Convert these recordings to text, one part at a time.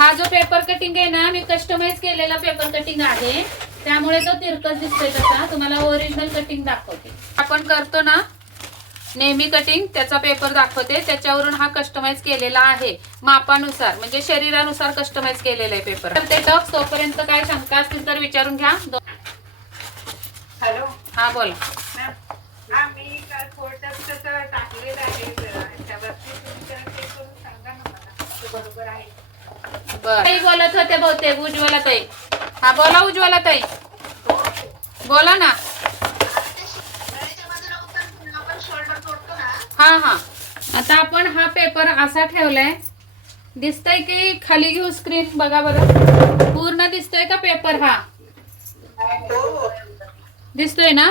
हा जो paper cutting आहे ना, मी कस्टमाइज केलेला पेपर कटिंग आहे, त्यामुळे तो तिरकस दिसतोय तसा. तुम्हाला ओरिजिनल कटिंग दाखवते. आपण करतो ना नेहमी कटिंग, त्याचा पेपर दाखवते. त्याच्यावरून हा कस्टमाइज केलेला आहे मापानुसार, म्हणजे शरीरानुसार कस्टमाइज केलेला आहे पेपर. तर ते टक्स तोपर्यंत काय शंका असतील तर विचारून घ्या. हॅलो, हा बोला. हा मी काल फोटोचं टाकलेलं आहे, त्यावरती तुम्ही चेक करून सांगा ना मला ते बरोबर आहे. बरं, बोलत होते बहुतेक उज्ज्वला ताई. हा बोला उज्ज्वला ताई, बोला ना. हा हा, आता आपण हा पेपर असा ठेवलाय, दिसतोय की खाली घेऊ स्क्रीन बघा बरं, पूर्ण दिसतोय का पेपर? हा दिसतोय ना.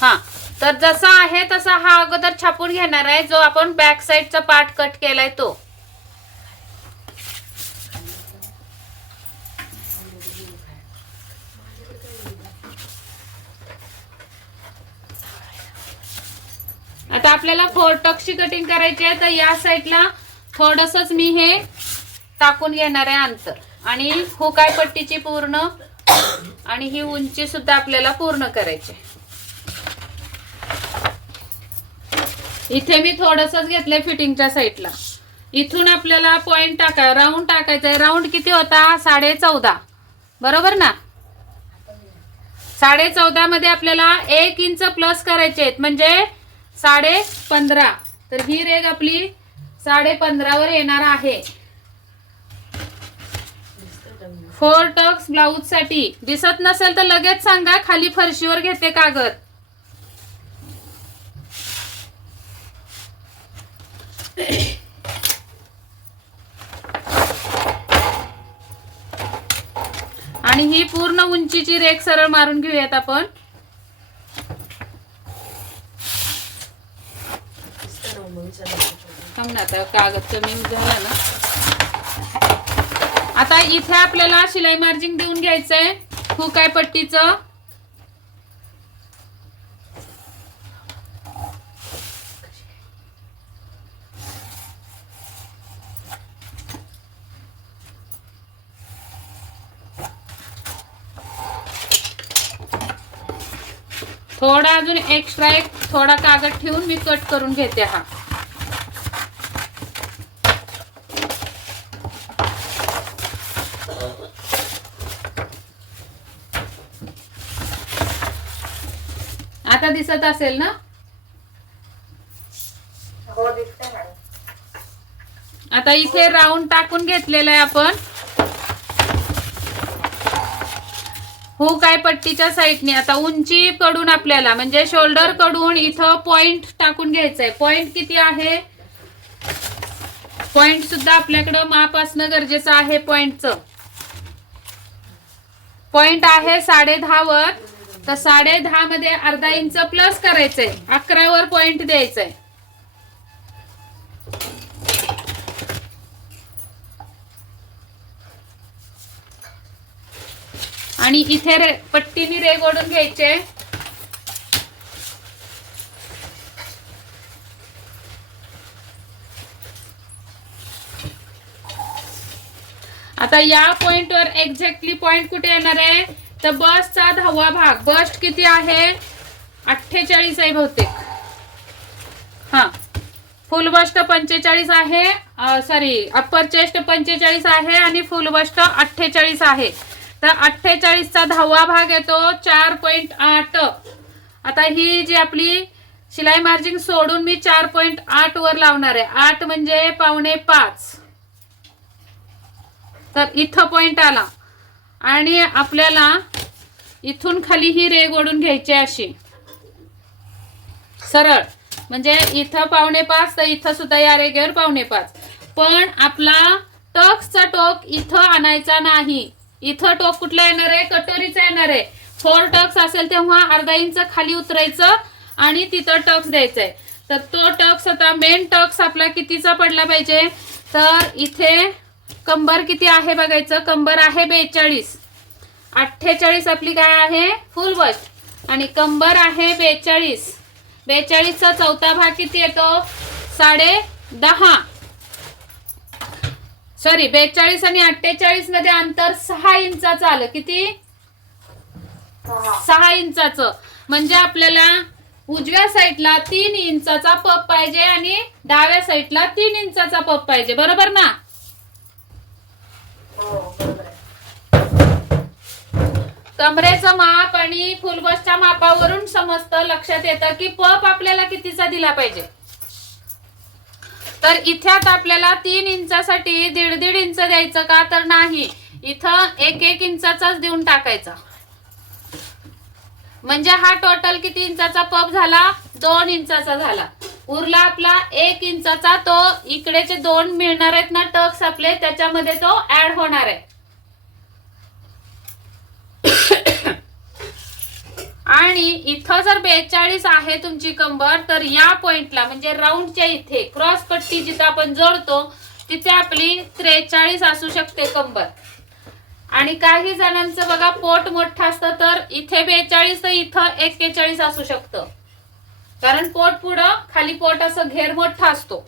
हा, तर जसा आहे तसा हा अगोदर छापून घेणार आहे, जो आपण बॅक साइडचा पार्ट कट केलाय तो. आता आपल्याला 4 टक्सची कटिंग करायची आहे, तर या साईडला थोडंसंच मी हे टाकून घेणार आहे अंतर, आणि हुकाय पट्टीची पूर्ण आणि ही उंची सुद्धा आपल्याला पूर्ण करायची. इथे मी थोडंसंच घेतलंय फिटिंगच्या साईडला. इथून आपल्याला पॉइंट राऊंड टाकायचा आहे. राऊंड किती होता? 14.5 बरोबर ना. 14.5 मध्ये आपल्याला 1 इंच प्लस करायचे आहेत, म्हणजे 15.5. तर ही रेग आपली 15.5 वर येणार आहे. 4 टक्स ब्लाउज साठी. दिसत नसेल तर लगेच सांगा, खाली फरशीवर घेते कागद. आणि ही पूर्ण उंचीची रेग सरळ मारून घेऊयात आपण. आता कागद कमी झाला ना. आता इथे आपल्याला शिलाई मार्जिन देऊन घ्यायचंय हुकाय पट्टीचं. थोडा अजून एक्स्ट्रा एक थोडा कागद ठेवून मी कट करून घेते. हा आता दिसत असेल ना. हो दिसतंय मॅडम. आता इथे राऊंड टाकून घेतलेलं आहे आपण हुकाय पट्टीच्या साईडने. आता उंची कडून आपल्याला म्हणजे शोल्डर कडून इथं पॉइंट टाकून घ्यायचंय. पॉइंट किती आहे? पॉइंट सुद्धा आपल्याकडं माप असणं गरजेचं आहे. पॉइंटचं पॉइंट आहे 10.5 वर, तर 10.5 मध्ये अर्धा इंच प्लस करायचंय. 11 वर पॉइंट द्यायचंय. आणि इथे पट्टीने रेग ओढून घ्यायचे. आता या पॉइंटवर एक्झॅक्टली पॉइंट कुठे येणार आहे? तर बसचा 10वा भाग. बस्ट किती आहे? 48 आहे बहुतेक. हा, फुल बस्ट 45 आहे. सॉरी, अप्पर चेस्ट 45 आहे आणि फुल बस्ट 48 आहे. तर 48 चा 10वा भाग येतो 4.8. आता ही जी आपली शिलाई मार्जिन सोडून मी 4.8 वर लावणार आहे. 8 म्हणजे 4.5. तर इथं पॉइंट आला आणि आपल्याला इथून खाली ही रेग ओढून घ्यायची अशी सरळ, म्हणजे इथं 4.5 तर इथं सुद्धा या रेगेवर 4.5. पण आपला टक्सचा टोक इथं आणायचा नाही. इथं टोक कुठला येणार आहे? कटोरीचा येणार आहे. 4 टक्स असेल तेव्हा अर्धा इंच खाली उतरायचं आणि तिथं टक्स द्यायचंय. तर तो टक्स, आता मेन टक्स आपला कितीचा पडला पाहिजे? तर इथे कंबर किती आहे बघायचं. कंबर आहे 42. 48 आपली काय आहे? Full bust. आणि कंबर आहे 42. 42 चा 4था भाग किती येतो? 10.5. सॉरी 42 आणि 48 मध्ये अंतर 6 इंचाचं आलं. किती? 6 इंचाचं. म्हणजे आपल्याला उजव्या साईडला 3 इंचाचा पप पाहिजे आणि डाव्या साईडला 3 इंचाचा पप पाहिजे. बरोबर ना? कमरेचं माप आणि फुलबसच्या मापावरून समजतं, लक्षात येतं की पप आपल्याला कितीचा दिला पाहिजे. तर इथे आता आपल्याला 3 इंचासाठी 1.5 इंच द्यायचं का? तर नाही, इथं 1 इंचाचाच देऊन टाकायचा. म्हणजे हा टोटल किती इंचाचा पप झाला? 2 इंचाचा झाला. उरला आपला 1 इंचाचा. तो इकडेचे 2 मिळणार आहेत ना टक्स आपले, त्याच्यामध्ये तो ऍड होणार आहे. आणि इथं जर 42 आहे तुमची कंबर, तर या पॉइंटला म्हणजे राऊंडच्या इथे क्रॉस पट्टी जिथे आपण जोडतो तिथे आपली 43 असू शकते कंबर. आणि काही जणांचं बघा पोट मोठं असतं, तर इथे 42 तर इथं 41 असू शकतं. कारण पोट पुढं खाली पोट असं घेर मोठा असतो.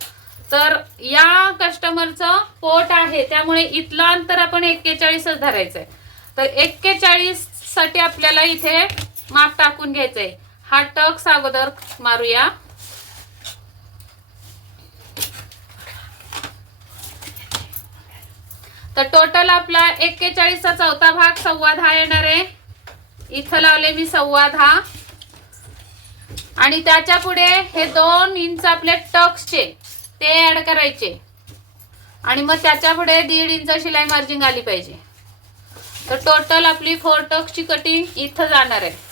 तर या कस्टमरचं पोट आहे त्यामुळे इथलं अंतर आपण 41च धरायचंय. तर 41 साठी आपल्याला इथे माप टाकून घ्यायचंय. हा टक्स अगोदर मारूया. तर टोटल आपला 41चा चौथा भाग 10.25 येणार आहे. इथं लावले मी 10.25. आणि त्याच्या पुढे हे 2 इंच आपले टक्सचे ते ऍड करायचे. आणि मग त्याच्या पुढे 1.5 इंच शिलाई मार्जिंग आली पाहिजे. तर टोटल आपली 4 टक्सची कटिंग इथं जाणार आहे.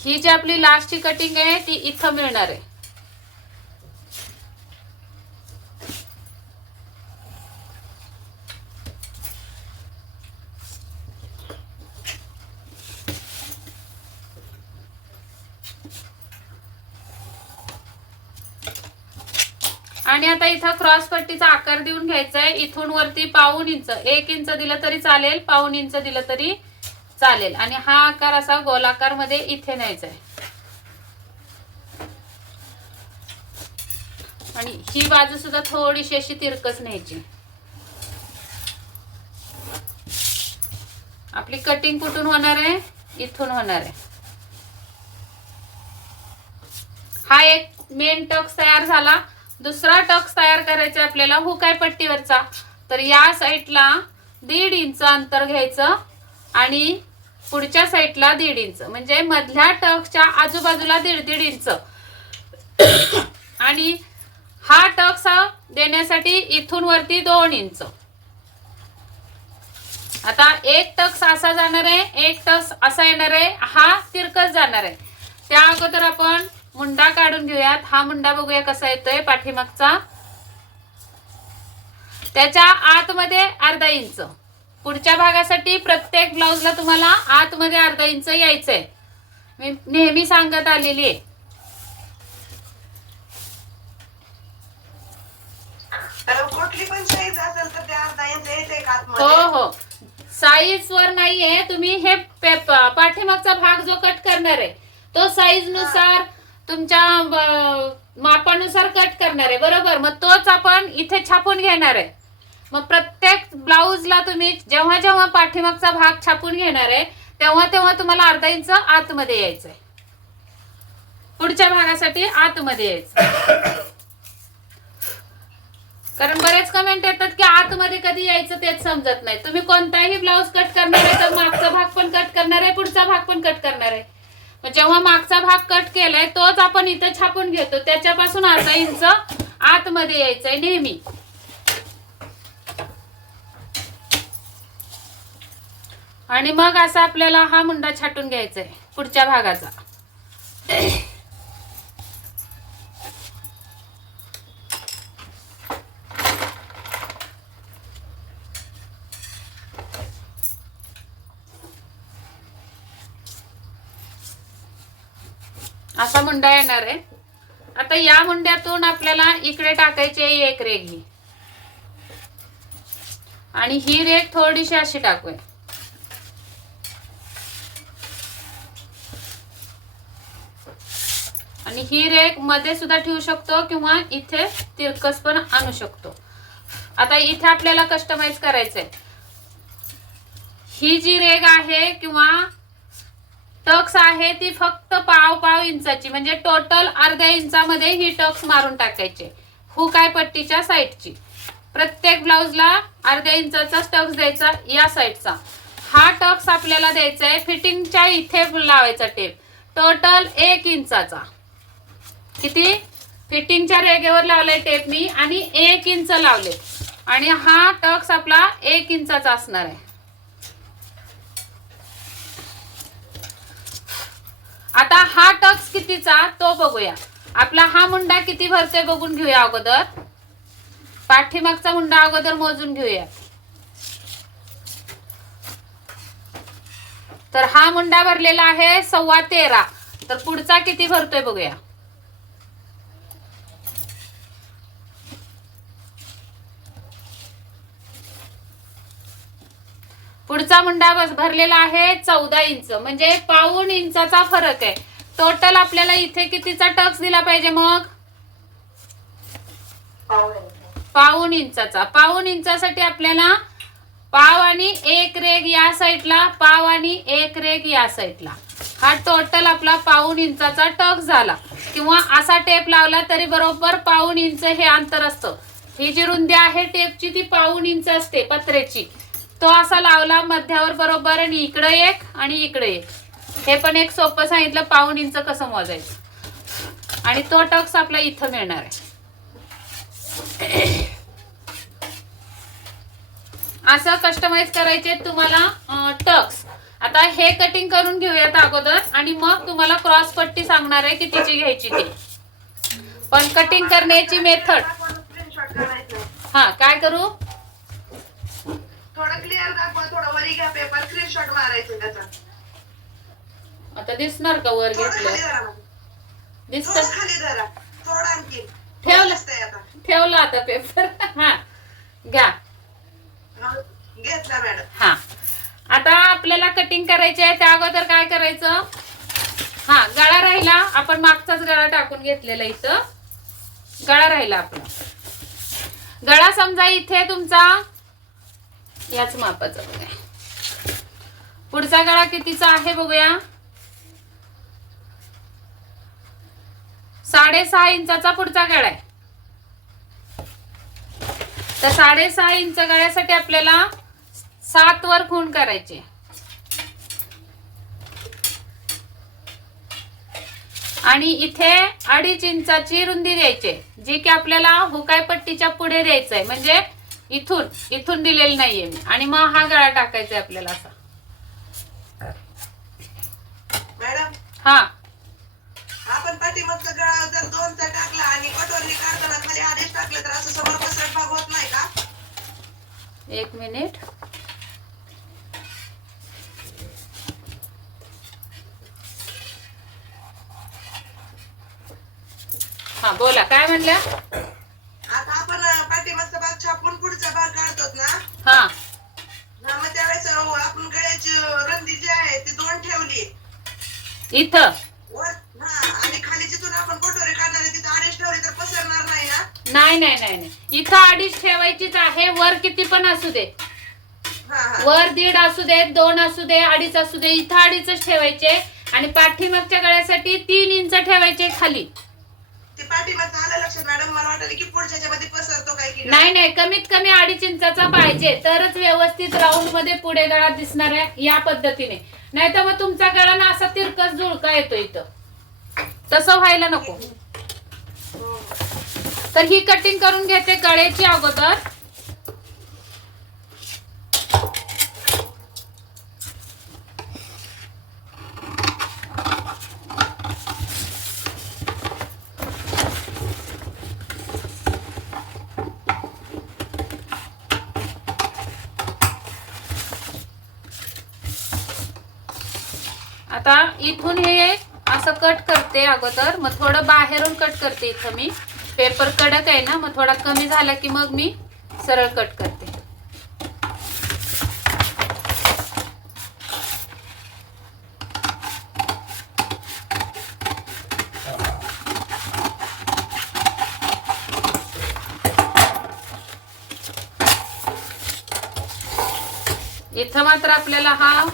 ही जी आपली लास्टची कटिंग आहे ती इथं मिळणार आहे. आणि आता इथं क्रॉस पट्टीचा आकार देऊन घ्यायचा आहे. इथून वरती 1.5 इंच, 1 इंच दिलं तरी चालेल, 1.5 इंच दिलं तरी चालेल. आणि हा आकार असा गोलाकार मध्ये इथे न्यायचा आहे. आणि ही बाजू सुद्धा थोडीशी अशी तिरकस न्यायची. आपली कटिंग कुठून होणार आहे? इथून होणार आहे. हा एक मेन टक्स तयार झाला. दुसरा टक्स तयार करायचा आपल्याला हुक आहे पट्टीवरचा. तर या साईडला 1.5 इंच अंतर घ्यायचं आणि पुढच्या साईडला 1.5 इंच, म्हणजे मधल्या टक्सच्या आजूबाजूला 1.5 इंच. आणि हा टक्स देण्यासाठी इथून वरती 2 इंच. आता एक टक्स असा जाणार आहे, एक टक्स असा येणार आहे, हा तिरकस जाणार आहे. त्या अगोदर आपण मुंडा काढून घेऊयात. हा मुंडा बघूया कसा येतोय पाठीमागचा. त्याच्या आतमध्ये 1/2 इंच. पुढच्या भागासाठी प्रत्येक ब्लाउजला तुम्हाला आतमध्ये 1/2 इंच यायचंय. मी नेहमी सांगत आलेली आहे. कुठली पण साईज असेल तर ते 1/2 इंच येते का आतमध्ये? हो हो, साईज वर नाहीये. तुम्ही हे पाठीमागचा भाग जो कट करणार आहे तो साईज नुसार तुमच्या मापानुसार कट करणार आहे. बरोबर? मग तोच आपण इथे छापून घेणार आहे. मग प्रत्येक ब्लाऊजला तुम्ही जेव्हा जेव्हा पाठीमागचा भाग छापून घेणार आहे तेव्हा तेव्हा तुम्हाला 1/2 इंच आतमध्ये यायचंय. पुढच्या भागासाठी आतमध्ये यायचं. कारण बरेच कमेंट येतात की आतमध्ये कधी यायचं तेच समजत नाही. तुम्ही कोणताही ब्लाऊज कट करणार आहे तर मागचा भाग पण कट करणार आहे, पुढचा भाग पण कट करणार आहे. जेव्हा मागचा भाग कट केलाय तोच आपण इथं छापून घेतो. त्याच्यापासून 1/2 इंच आतमध्ये यायचंय नेहमी. आणि मग असा आपल्याला हा मुंडा छाटून घ्यायचा आहे पुढच्या भागाचा. असा मुंडा येणार आहे. आता या मुंड्यातून आपल्याला इकडे टाकायची आहे एक रेघी. आणि ही रेघ थोडीशी अशी टाकूया. आणि ही रेघ मध्ये सुद्धा ठेवू शकतो किंवा इथे तिरकस पण आणू शकतो. आता इथे आपल्याला कस्टमाइज करायचंय. ही जी रेग आहे किंवा टक्स आहे ती फक्त पाव इंचाची, म्हणजे टोटल अर्ध्या इंचामध्ये ही टक्स मारून टाकायचे हुक आहे पट्टीच्या साईडची. प्रत्येक ब्लाउजला अर्ध्या इंचाचा टक्स द्यायचा या साईडचा. हा टक्स आपल्याला द्यायचा आहे फिटिंगच्या इथे लावायचा टेप टोटल 1 इंचाचा. किती फिटिंगच्या रेगेवर लावलाय टेप मी आणि 1 इंच लावले आणि हा टक्स आपला 1 इंचाचा असणार आहे. आता हा टक्स कितीचा तो बघूया. आपला हा मुंडा किती भरतोय बघून घेऊया अगोदर. पाठीमागचा मुंडा अगोदर मोजून घेऊया. तर हा मुंडा भरलेला आहे 13.25. तर पुढचा किती भरतोय बघूया. पुढचा मुंडा भरलेला आहे 14 इंच, म्हणजे पाऊण इंचाचा फरक आहे. टोटल आपल्याला इथे कितीचा टक्स दिला पाहिजे मग पाऊण इंचाचा. पाऊण इंचासाठी आपल्याला पाव आणि 1 रेग या साईडला, पाव आणि 1 रेग या साईडला, हा टोटल आपला पाऊण इंचाचा टक्स झाला. किंवा असा टेप लावला तरी बरोबर पाऊण इंच हे अंतर असतं. ही जी रुंदी आहे टेपची ती पाऊण इंच असते पत्रेची. तो असा लावला मध्यावर बरोबर आणि इकडे 1 आणि इकडे 1. हे पण एक सोपं सांगितलं पाऊण इंच कसं मोजायचं. आणि तो टक्स आपला इथं मिळणार आहे. असं कस्टमाइज करायचे तुम्हाला टक्स. आता हे कटिंग करून घेऊयात अगोदर आणि मग तुम्हाला क्रॉस पट्टी सांगणार आहे कितीची घ्यायची ती. पण कटिंग करण्याची मेथड हा काय करू थोडं क्लिअर दाखवा, थोडं वरी घ्या पेपर, स्क्रीनशॉट मारायचं त्याचा. आता दिसणार का वर घेतलं दिसत खाली धरा थोडं आणखी ठेवला आता पेपर. हा घ्या घेतला मॅडम. हा आता आपल्याला कटिंग करायची आहे. त्या अगोदर काय करायचं. हा गळा राहिला, आपण मागचाच गळा टाकून घेतलेला. इथं गळा राहिला आपला. गळा समजा इथे तुमचा याच मापाचा बघा. पुढचा गळा कितीचा आहे बघूया. 6.5 इंचाचा पुढचा गळा आहे. तर 6.5 इंच गळ्यासाठी आपल्याला 7 वर खूण करायचे. आणि इथे 2.5 इंचाची रुंदी द्यायची, जी की आपल्याला हुकाय पट्टीच्या पुढे द्यायचं आहे. म्हणजे इथून दिलेली नाहीये मी. आणि मग हा गळा टाकायचा आहे आपल्याला असा. मॅडम हा आपण पाठीमागचा गळा जर 2चा टाकला आणि कटोरी काढताना खाली 2.5 टाकलं तर असं समोर पसरट भाग होत नाही का. 1 मिनिट. हा बोला काय म्हणल्या. आता आपण पाठीमागचा भाग छापून पुढचा भाग काढतो ना. हा मग त्यावेळेस आपण गळ्याची रुंदी जी आहे ती 2 ठेवली इथं. आणि खाली जिथून आपण कटोरी काढणार आहे तिथं 2.5 ठेवली तर पसरणार नाही ना. नाही नाही नाही नाही, इथं 2.5 ठेवायचीच आहे. वर किती पण असू दे, वर 1.5 असू दे, 2 असू दे, 2.5 असू दे, इथं 2.5च ठेवायचे. आणि पाठीमागच्या गळ्यासाठी 3 इंच ठेवायचे खाली. ते पाठीमागचं आलं लक्षात मॅडम. मला वाटलं की पुढच्या मध्ये पसरतो काय की नाही नाही, कमीत कमी 2.5 इंचाचा पाहिजे, तरच व्यवस्थित राऊंड मध्ये पुढे गळा दिसणार आहे या पद्धतीने. नाही तर मग तुमचा गळा ना असा तिरकस जुळका येतो इथं. तसं व्हायला नको. तर ही कटिंग करून घेते गळ्याची अगोदर. आता इथून हे असं कट करते अगोदर, मग थोडं बाहेरून कट करते. इथं मी पेपर कडक आहे ना, मग थोडा कमी झाला की मग मी सरळ कट करते. इथं मात्र आपल्याला हा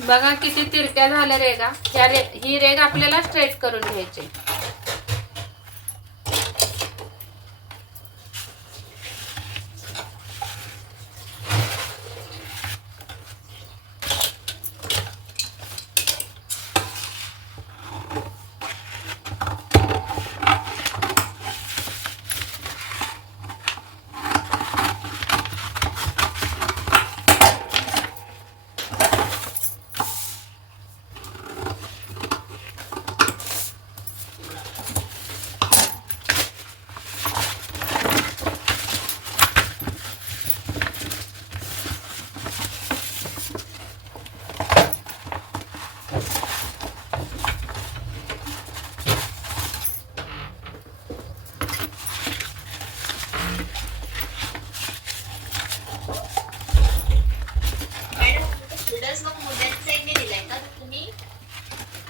बघा किती तिरक्या झाल्या रेगा. ही रेग आपल्याला स्ट्रेट करून घ्यायची.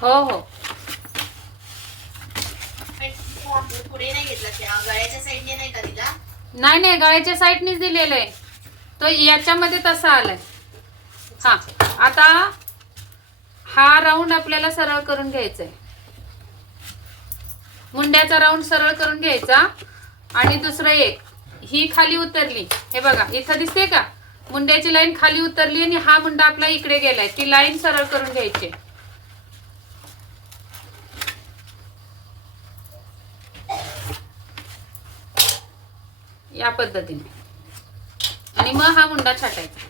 हो हो पुढे नाही घेतला, गळ्याच्या साईडने नाही का दिला? नाही नाही, गळ्याच्या साईडनीच दिलेलं आहे. तो याच्यामध्ये तसा आलाय. हा, आता हा राऊंड आपल्याला सरळ करून घ्यायचा आहे. मुंड्याचा राऊंड सरळ करून घ्यायचा. आणि दुसरं एक, ही खाली उतरली, हे बघा इथं दिसते का, मुंड्याची लाईन खाली उतरली आणि हा मुंडा आपला इकडे गेलाय, ती लाईन सरळ करून घ्यायची. या पद्धतीने. आणि मग हा मुंडा छाटायचा.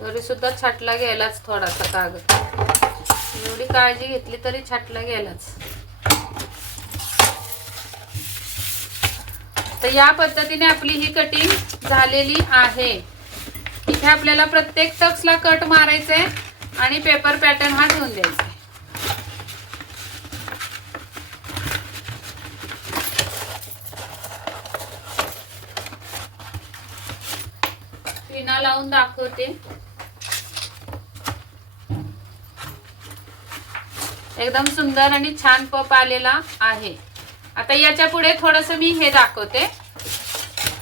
तरी सुद्धा छाटला गेलाच थोडासा कागद. एवढी काळजी घेतली तरी छाटला गेलाच. तर या पद्धतीने आपली ही कटिंग झालेली आहे. इथे आपल्याला प्रत्येक टक्सला कट मारायचे आणि पेपर पॅटर्न हा ठेवून द्यायचा. पिना लावून दाखवते. एकदम सुंदर आणि छान पप आलेला आहे. आता याच्या पुढे थोडस मी हे दाखवते,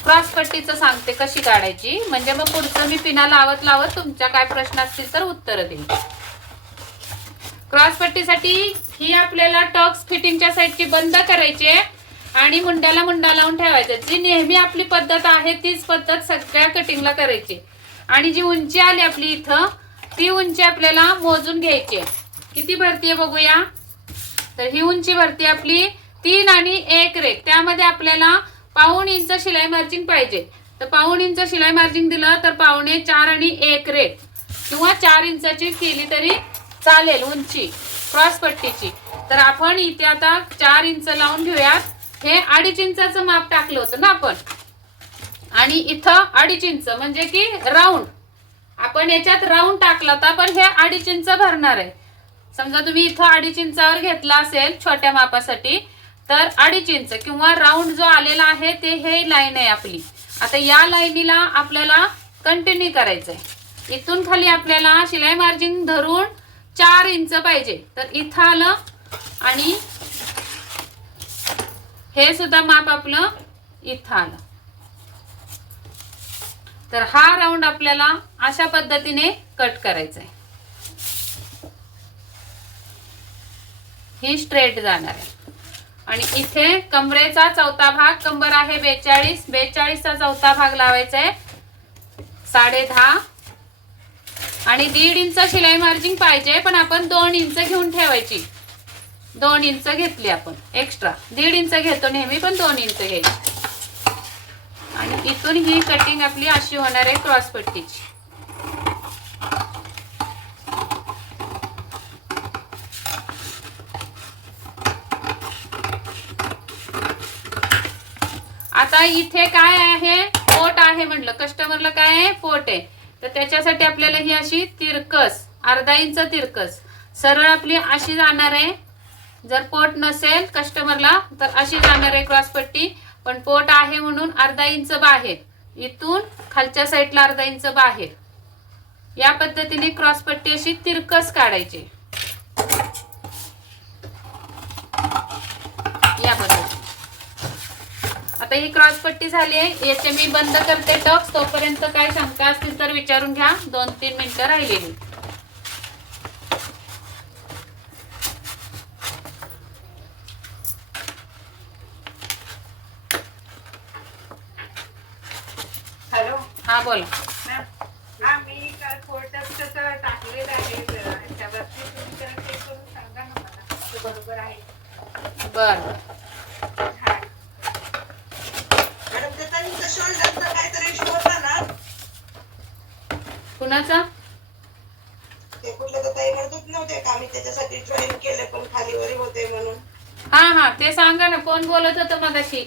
क्रॉस पट्टीचं सांगते कशी काढायची, म्हणजे मग पुढचं मी पिना लावत लावत तुमच्या काय प्रश्न असतील तर उत्तर देईन. क्रॉस पट्टीसाठी ही आपल्याला टक्स फिटिंगच्या साईडची बंद करायची आणि मुंड्याला मुंडा लावून ठेवायचा. जी नेहमी आपली पद्धत आहे तीच पद्धत सगळ्या कटिंगला करायची. आणि जी उंची आली आपली इथं, ती उंची आपल्याला मोजून घ्यायची. किती भरती आहे बघूया. तर ही उंची भरती आपली 3 आणि 1 रेघ. त्यामध्ये आपल्याला 1.5 इंच शिलाई मार्जिंग पाहिजे. तर 1.5 इंच शिलाई मार्जिंग दिलं तर 4.5 आणि 1 रेघ किंवा 4 इंचाची केली तरी चालेल उंची क्रॉस पट्टीची. तर आपण इथे आता 4 इंच लावून घेऊयात. हे 2.5 इंचाचं माप टाकलं होतं ना आपण, आणि इथं 2.5 इंच म्हणजे की राऊंड. आपण याच्यात राऊंड टाकला होता, पण हे 2.5 इंच भरणार आहे. समजा तुम्ही इथं 2.5 इंचावर घेतला असेल छोट्या मापासाठी, तर 2.5 इंच किंवा राऊंड जो आलेला आहे ते हे लाईन आहे आपली. आता या लाईनीला आपल्याला कंटिन्यू करायचंय. इथून खाली आपल्याला शिलाई मार्जिन धरून 4 इंच पाहिजे. तर इथं आलं आणि हे सुद्धा माप आपलं इथं आलं. तर हा राऊंड आपल्याला अशा पद्धतीने कट करायचा आहे. ही स्ट्रेट जाणार आहे. आणि इथे कमरेचा चौथा भाग, कंबर आहे 42, 42चा चौथा भाग लावायचा आहे 10.5. आणि 1.5 इंच शिलाई मार्जिन पाहिजे, पण आपण 2 इंच घेऊन ठेवायची. 2 इंच घेतली आपण एक्स्ट्रा. 1.5 इंच घेतो नेहमी, पण 2 इंच घ्यायची. आणि इथून ही कटिंग आपली अशी होणार आहे क्रॉस पट्टीची. आता इथे काय आहे, पोट आहे म्हटलं, कस्टमरला काय आहे, पोट आहे. तर त्याच्यासाठी आपल्याला ही अशी तिरकस 1/2 इंच तिरकस सरळ आपली अशी जाणार आहे. जर पोट नसेल कस्टमरला तर अशी जाणार आहे क्रॉस पट्टी. पण पोट आहे म्हणून 1/2 इंच बाहेर, इथून खालच्या साईडला 1/2 इंच बाहेर. या पद्धतीने क्रॉस पट्टी अशी तिरकस काढायची. या पद्धतीने आता ही क्रॉस पट्टी झाली आहे. याचे मी बंद करते टक्स. तोपर्यंत काय शंका असतील तर विचारून घ्या. 2-3 मिनिटं राहिलेली. हॅलो. हा बोला. हा मी काल फोटोच तसं टाकलेलं आहे त्यावरती तुम्ही जरा चेक करून सांगा ना मला ते बरोबर आहे. बर हा. मॅडम त्याचा तुमचा शोल्डरचा काहीतरी इश्यू होता ना, कुणाचा? ते कुठलं तर ताई म्हणत होत नव्हते का आम्ही त्याच्यासाठी जॉईन केले पण खालीवरी होते म्हणून. हा हा ते सांगा ना, कोण बोलत होतं मगाशी?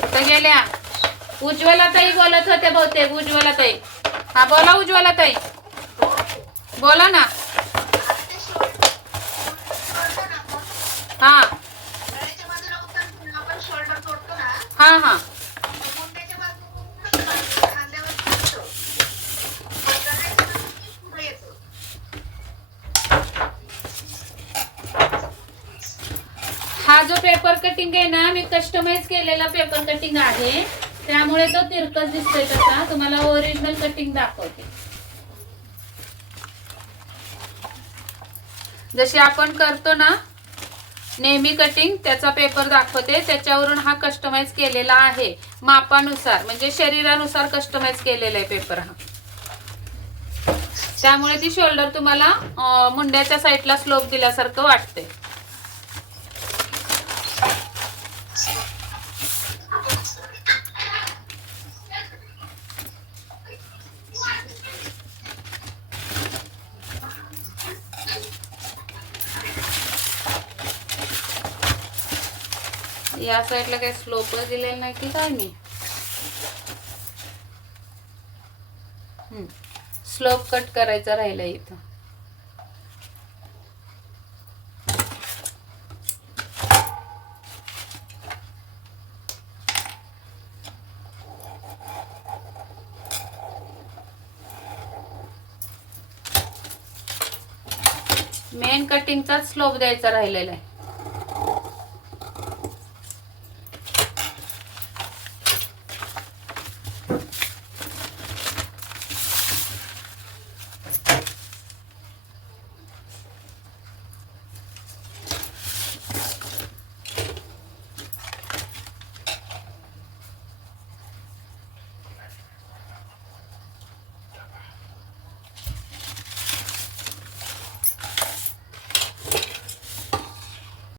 कुठं गेल्या? उज्ज्वला ताई बोलत होते बहुतेक. उज्ज्वला ताई. हा बोला उज्ज्वला ताई, बोला ना. हा गळ्याच्या बाजूला उतरतो ना आपण, शोल्डर तोडतो ना, हा हा मुंड्याच्या बाजूला खांद्यावर तोडतो. गळ्याच्या बाजूला पुढे येतो. हा जो पेपर कटिंग आहे ना, मी कस्टमाइज केलेला पेपर कटिंग आहे, त्यामुळे तो तिरकस दिसतोय. तसा तुम्हाला ओरिजिनल कटिंग दाखवते. जशी आपण करतो ना नेहमी कटिंग, त्याचा पेपर दाखवते. त्याच्यावरून हा कस्टमाइज केलेला आहे मापानुसार, म्हणजे शरीरानुसार कस्टमाइज केलेला आहे पेपर हा. त्यामुळे ती शोल्डर तुम्हाला मुंड्याच्या साईडला स्लोप दिल्यासारखं वाटते. या साईडला काही स्लोप दिलेला नाही की काय मी. स्लोप कट करायचा राहिला इथं. मेन कटिंगचा स्लोप द्यायचा राहिलेला आहे.